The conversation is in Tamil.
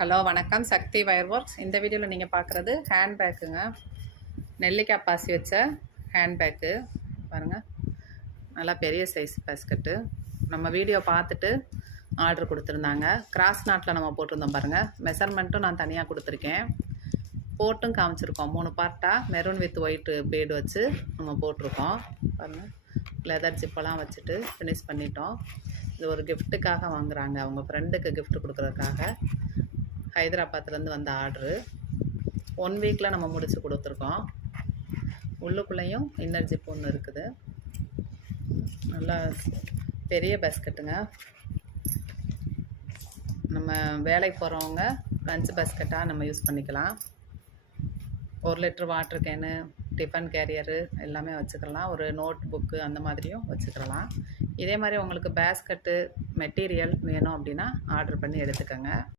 ஹலோ வணக்கம், சக்தி வயர் ஒர்க்ஸ். இந்த வீடியோவில் நீங்கள் பார்க்குறது ஹேண்ட்பேக்குங்க. நெல்லிக்காய் பாசி வச்ச ஹேண்ட்பேக்கு பாருங்கள். நல்லா பெரிய சைஸ் பேஸ்கெட்டு. நம்ம வீடியோ பார்த்துட்டு ஆர்டர் கொடுத்துருந்தாங்க. கிராஸ் நாட்டில் நம்ம போட்டிருந்தோம் பாருங்கள். மெஷர்மெண்ட்டும் நான் தனியாக கொடுத்துருக்கேன், போட்டும் காமிச்சிருக்கோம். 3 பார்ட்டாக மெரூன் வித் ஒயிட் பீடு வச்சு நம்ம போட்டிருக்கோம் பாருங்கள். லெதர் ஜிப்பெல்லாம் வச்சுட்டு ஃபினிஷ் பண்ணிட்டோம். இது ஒரு கிஃப்ட்டுக்காக வாங்குகிறாங்க, அவங்க ஃப்ரெண்டுக்கு கிஃப்ட் கொடுக்குறதுக்காக. ஹைதராபாத்லேருந்து வந்த ஆர்டரு 1 வீக்கில் நம்ம முடித்து கொடுத்துருக்கோம். உள்ளுக்குள்ளேயும் இன்னர் ஜிப் ஒன்று இருக்குது. நல்லா பெரிய பேஸ்கெட்டுங்க. நம்ம வேலைக்கு போகிறவங்க லஞ்ச் பேஸ்கெட்டாக நம்ம யூஸ் பண்ணிக்கலாம். 1 litre water can, tiffin carrier எல்லாமே வச்சுக்கலாம். ஒரு நோட் புக்கு அந்த மாதிரியும் வச்சுக்கலாம். இதே மாதிரி உங்களுக்கு பேஸ்கெட்டு மெட்டீரியல் வேணும் அப்படின்னா ஆர்டர் பண்ணி எடுத்துக்கோங்க.